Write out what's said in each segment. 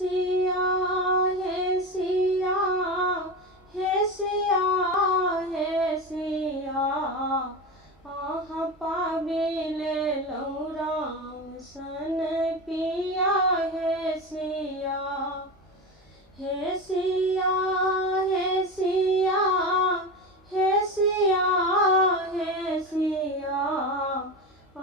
सिया हे सिया हे सिया हे सिया आह पाबिले लौ राम सन पिया हे सिया हे सिया हे सिया हे सिया हे सिया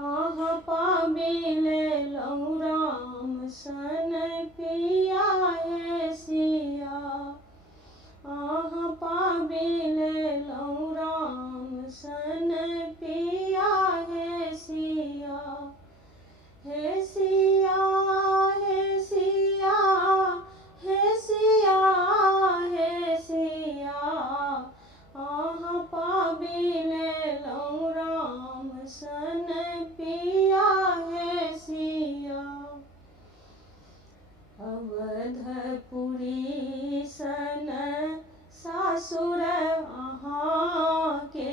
आह पाबिले लौ राम सन पिया हे सिया आह पाबिले लौ राम सन पिया हे सिया हे सिया हे सिया हे सिया हे सिया आह पाबिले लौ राम सन पिया हे सिया अवधपुरी सन सासुर अहाँ के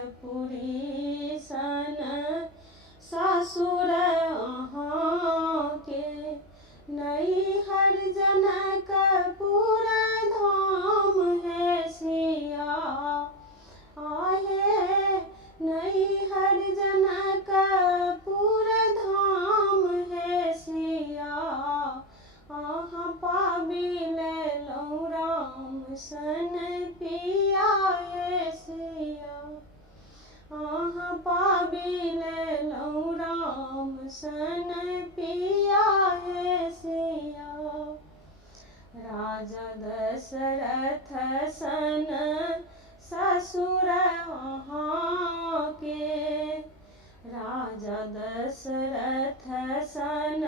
अवधपुरी सन सासुर अहाँ के नैहर जनकपुर धाम है सिया आहे नैहर जनकपुर धाम है सिया आह पाबिले लौ राम सन पिया हे सिया आह पाबिले लौ राम सन पिया हे सिया राजा दशरथ सन ससुर अहाँ के राजा दशरथ सन